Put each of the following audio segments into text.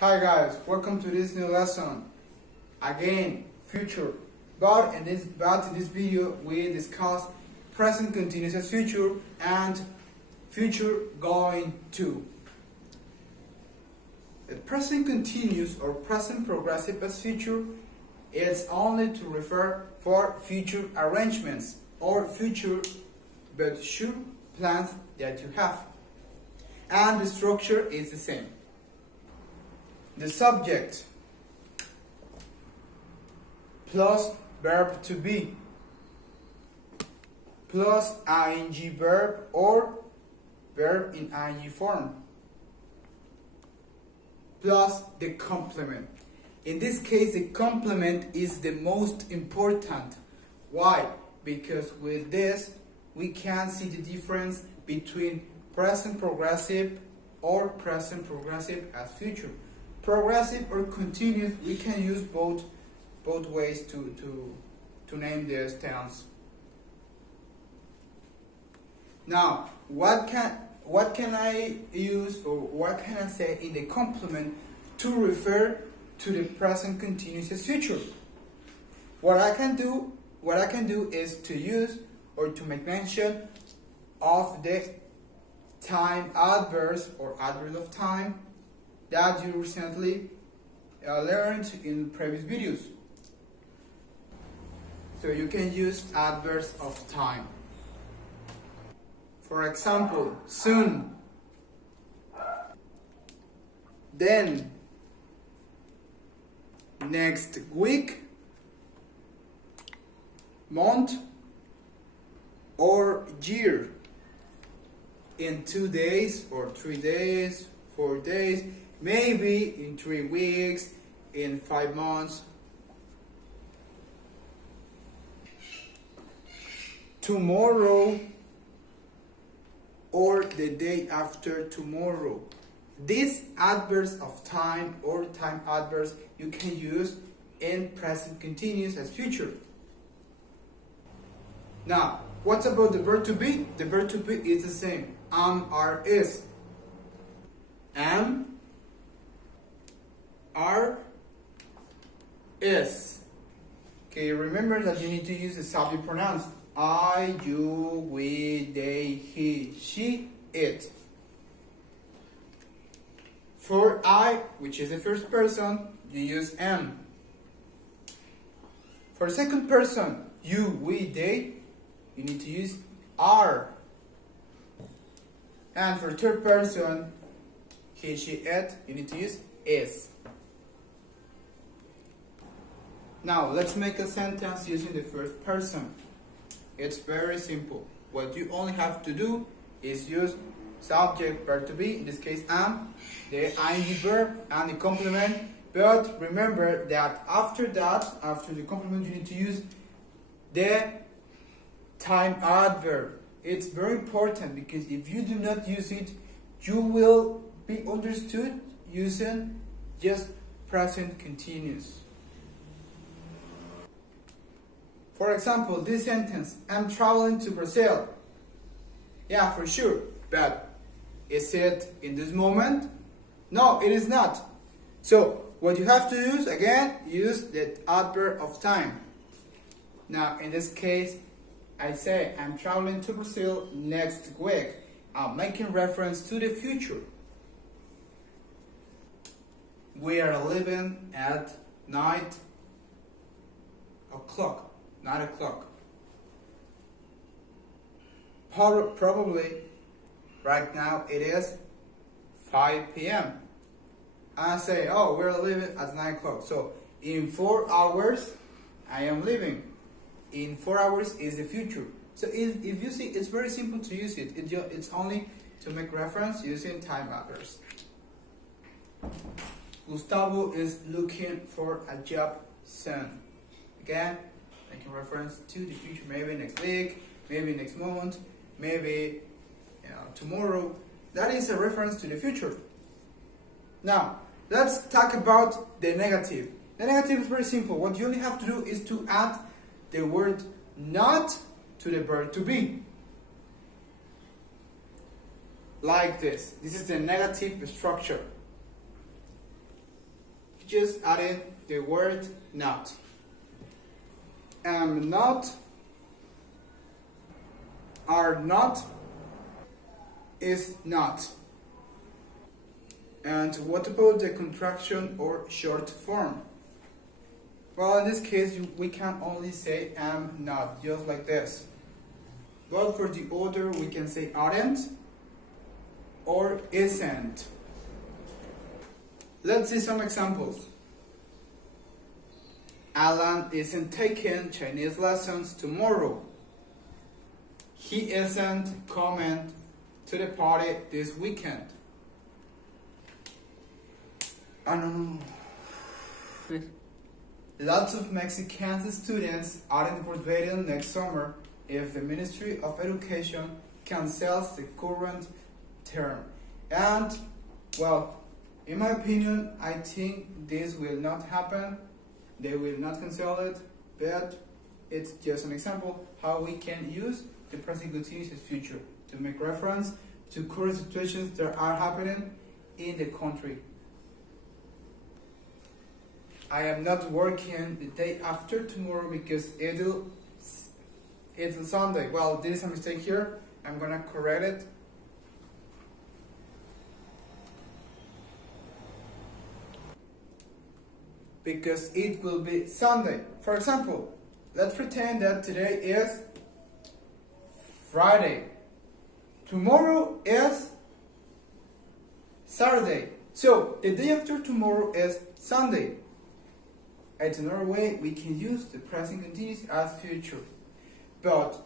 Hi guys, welcome to this new lesson. Again, future. But in this video we discuss present continuous as future and future going to. The present continuous or present progressive as future is only to refer for future arrangements or future but sure plans that you have. And the structure is the same. The subject plus verb to be plus ing verb or verb in ing form plus the complement. In this case, the complement is the most important. Why? Because with this we can see the difference between present progressive or present progressive as future. Progressive or continuous, we can use both ways to name this tense. Now, what can I use or what can I say in the complement to refer to the present continuous as future? What I can do is to use or to make mention of the time adverbs or adverb of time that you recently learned in previous videos. So you can use adverbs of time. For example, soon, then, next week, month, or year, in 2 days or 3 days, 4 days, maybe in 3 weeks, in 5 months. Tomorrow or the day after tomorrow. These adverbs of time or time adverbs you can use in present continuous as future. Now, what about the verb to be? The verb to be is the same. Am, are, is. Am, are, is. Okay, remember that you need to use the subject pronouns. I, you, we, they, he, she, it. For I, which is the first person, you use am. For second person, you, we, they, you need to use are. And for third person, he, she, it, you need to use is. Now, let's make a sentence using the first person. It's very simple. What you only have to do is use subject, verb to be, in this case am, the ing verb, and the complement. But remember that after the complement, you need to use the time adverb. It's very important because if you do not use it, you will be understood using just present continuous. For example, this sentence, I'm traveling to Brazil. Yeah, for sure, but is it in this moment? No, it is not. So, what you have to use, again, use the adverb of time. Now, in this case, I say, I'm traveling to Brazil next week. I'm making reference to the future. We are living at 9 o'clock. 9 o'clock. Probably right now it is 5 p.m. I say, oh, we're leaving at 9 o'clock. So in 4 hours, I am leaving. In 4 hours is the future. So if you see, it's very simple to use it. It's only to make reference using time adverbs. Gustavo is looking for a job soon. Again, making reference to the future, maybe next week, maybe next month, maybe tomorrow. That is a reference to the future. Now, let's talk about the negative. The negative is very simple. What you only have to do is to add the word not to the verb to be. Like this. This is the negative structure. just adding the word not. Am not, are not, is not. And what about the contraction or short form? Well, in this case, we can only say am not, just like this. But for the other, we can say aren't or isn't. Let's see some examples. Alan isn't taking Chinese lessons tomorrow. He isn't coming to the party this weekend. Lots of Mexican students aren't graduating next summer if the Ministry of Education cancels the current term. And, well, in my opinion, I think this will not happen. They will not cancel it, but it's just an example how we can use the present continuous future to make reference to current situations that are happening in the country. I am not working the day after tomorrow because it's Sunday. Well, this is a mistake here. I'm gonna correct it. Because it will be Sunday. For example, let's pretend that today is Friday. Tomorrow is Saturday. So the day after tomorrow is Sunday. It's another way we can use the present continuous as future. But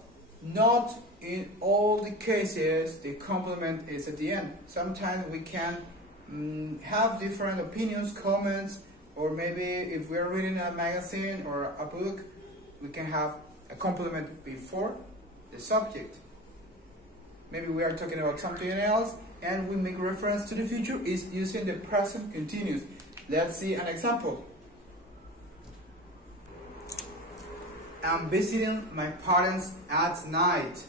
not in all the cases the complement is at the end. Sometimes we can have different opinions, comments, or maybe if we're reading a magazine or a book, we can have a complement before the subject. Maybe we are talking about something else and we make reference to the future is using the present continuous. Let's see an example. I'm visiting my parents at night.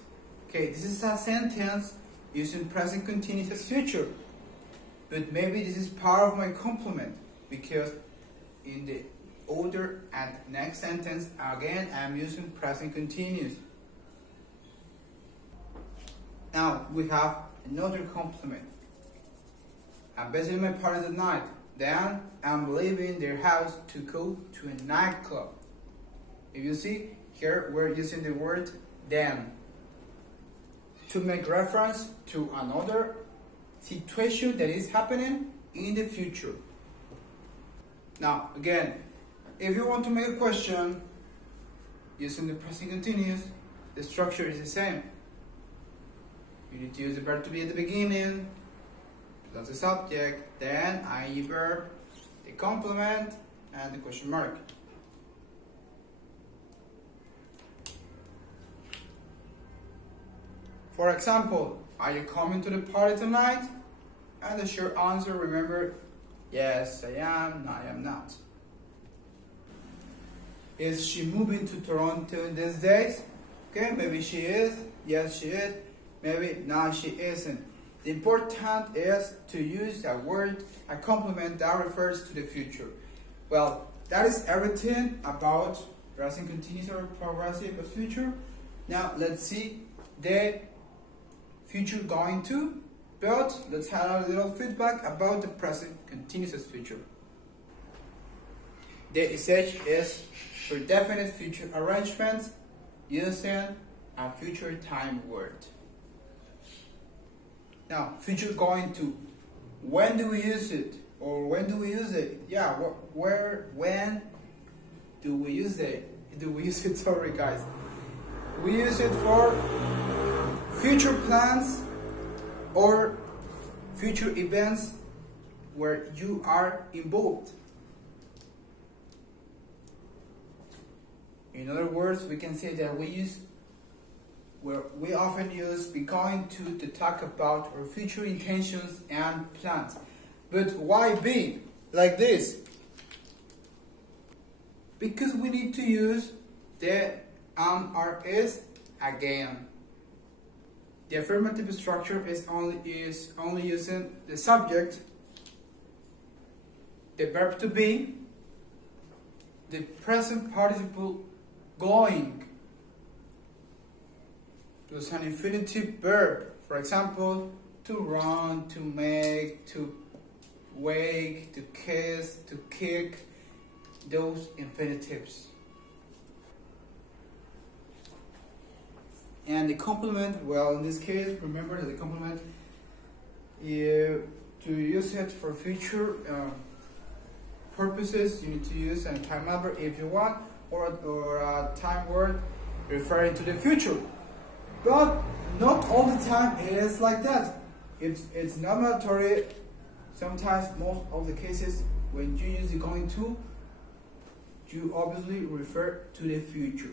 Okay, this is a sentence using present continuous as future. But maybe this is part of my complement because in the other and next sentence, again, I'm using present continuous. Now, we have another complement. I'm visiting my parents at night. Then, I'm leaving their house to go to a nightclub. If you see, here we're using the word then to make reference to another situation that is happening in the future. Now, again, if you want to make a question using the present continuous, the structure is the same. You need to use the verb to be at the beginning, plus the subject, then IE verb, the complement, and the question mark. For example, are you coming to the party tonight? And the short answer, remember, yes, I am, no, I am not. Is she moving to Toronto in these days? Okay, maybe she is, yes she is, maybe no she isn't. The important is to use a word, a complement that refers to the future. Well, that is everything about present continuous or progressive future. Now let's see the future going to, but let's have a little feedback about the present continuous future. The usage is for definite future arrangements using a future time word. Now, future going to, when do we use it? Or when do we use it? Yeah, where, when do we use it? Sorry guys. We use it for future plans or future events where you are involved. In other words, we can say that we often use be going to talk about our future intentions and plans. But why be like this? Because we need to use the or is again. The affirmative structure is only using the subject the verb to be, the present participle going plus an infinitive verb. For example, to run, to make, to wake, to kiss, to kick, those infinitives. And the complement, well, in this case, remember that the complement, to use it for future purposes, you need to use a time adverb if you want, or a time word referring to the future. But not all the time it is like that. It's not mandatory. Sometimes, most of the cases, when you use the going to, you obviously refer to the future.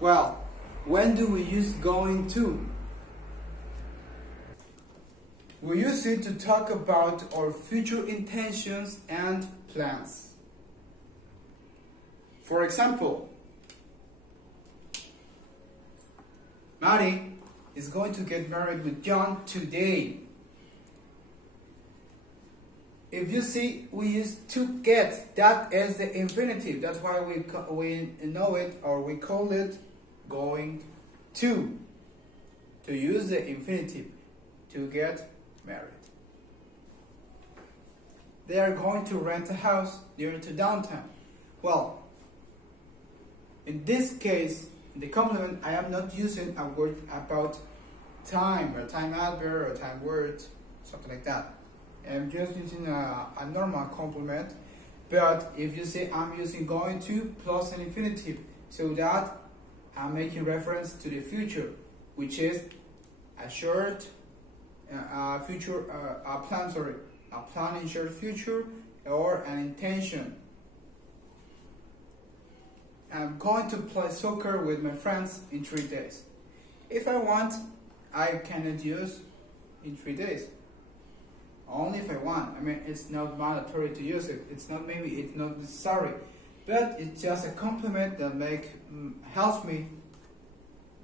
Well, when do we use going to? We use it to talk about our future intentions and plans. For example, Mary is going to get married with John today. If you see, we use to get. That is the infinitive. That's why we know it, or we call it going to. To use the infinitive, to get married. They are going to rent a house near to downtown. Well, in this case, in the complement, I am not using a word about time, or time adverb, or time word, something like that. I'm just using a normal complement. But if you say I'm using going to plus an infinitive, so that I'm making reference to the future, which is a short future, a plan in short future, or an intention. I'm going to play soccer with my friends in 3 days. If I want, I cannot use in 3 days. Only if I want. I mean, it's not mandatory to use it. It's not necessary. But it's just a complement that helps me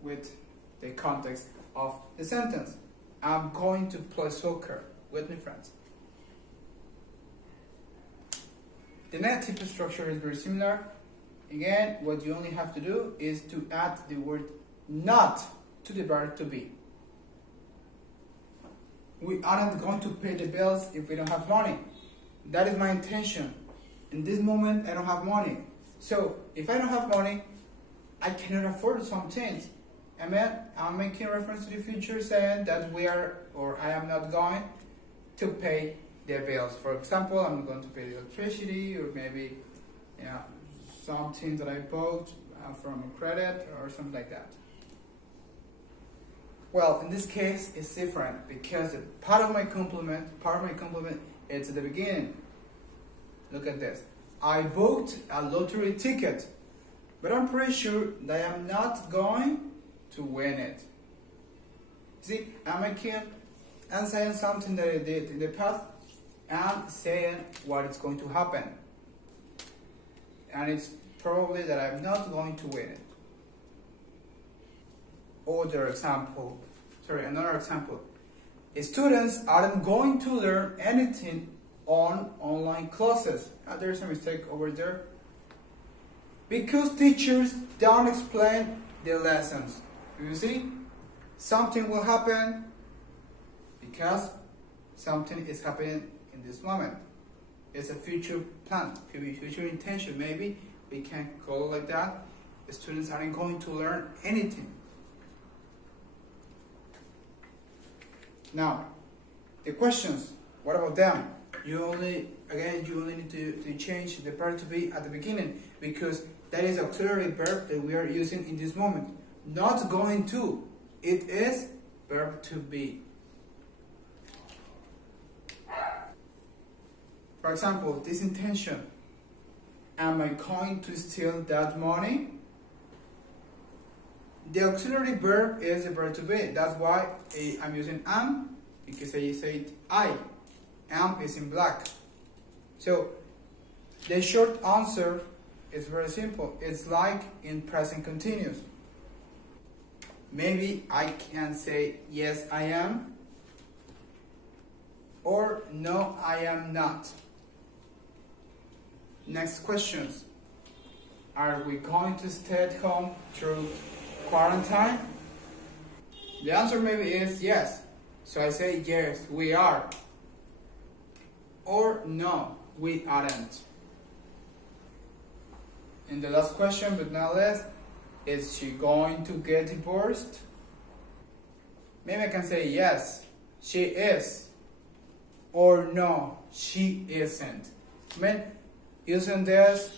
with the context of the sentence. I'm going to play soccer with my friends. The negative structure is very similar. Again, what you only have to do is to add the word not to the verb to be. We aren't going to pay the bills if we don't have money. That is my intention. In this moment, I don't have money. So, if I don't have money, I cannot afford some things. And then I'm making reference to the future, saying that I am not going to pay the bills. For example, I'm going to pay the electricity, or maybe something that I bought from a credit, or something like that. Well, in this case, it's different because part of my complement is at the beginning. Look at this. I bought a lottery ticket, but I'm pretty sure that I am not going to win it. See, I'm saying something that I did in the past, and saying what is going to happen. And it's probably that I'm not going to win it. Another example. Students aren't going to learn anything on online classes. There's a mistake over there. Because teachers don't explain the lessons. You see? Something will happen because something is happening in this moment. It's a future plan, future intention, maybe we can call it like that. The students aren't going to learn anything. Now, the questions, what about them? You only need to change the verb to be at the beginning, because that is auxiliary verb that we are using in this moment. Not going to, it is verb to be. For example, this intention, am I going to steal that money? The auxiliary verb is the verb to be. That's why I'm using am, because I said I. Am is in black. So the short answer is very simple. It's like in present continuous. Maybe I can say yes I am, or no, I am not. Next questions. Are we going to stay at home through quarantine? The answer maybe is yes. So I say yes, we are. Or no, we aren't. And the last question, but not least, is she going to get divorced? Maybe I can say yes, she is. Or no, she isn't. I mean, using this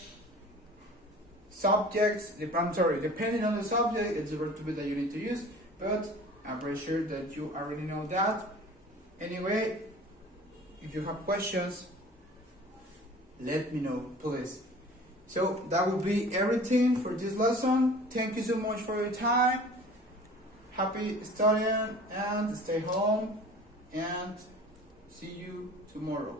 subjects, depending on the subject, it's the verb to be that you need to use, but I'm pretty sure that you already know that. Anyway, if you have questions, let me know, please. So that will be everything for this lesson. Thank you so much for your time. Happy studying and stay home, and see you tomorrow.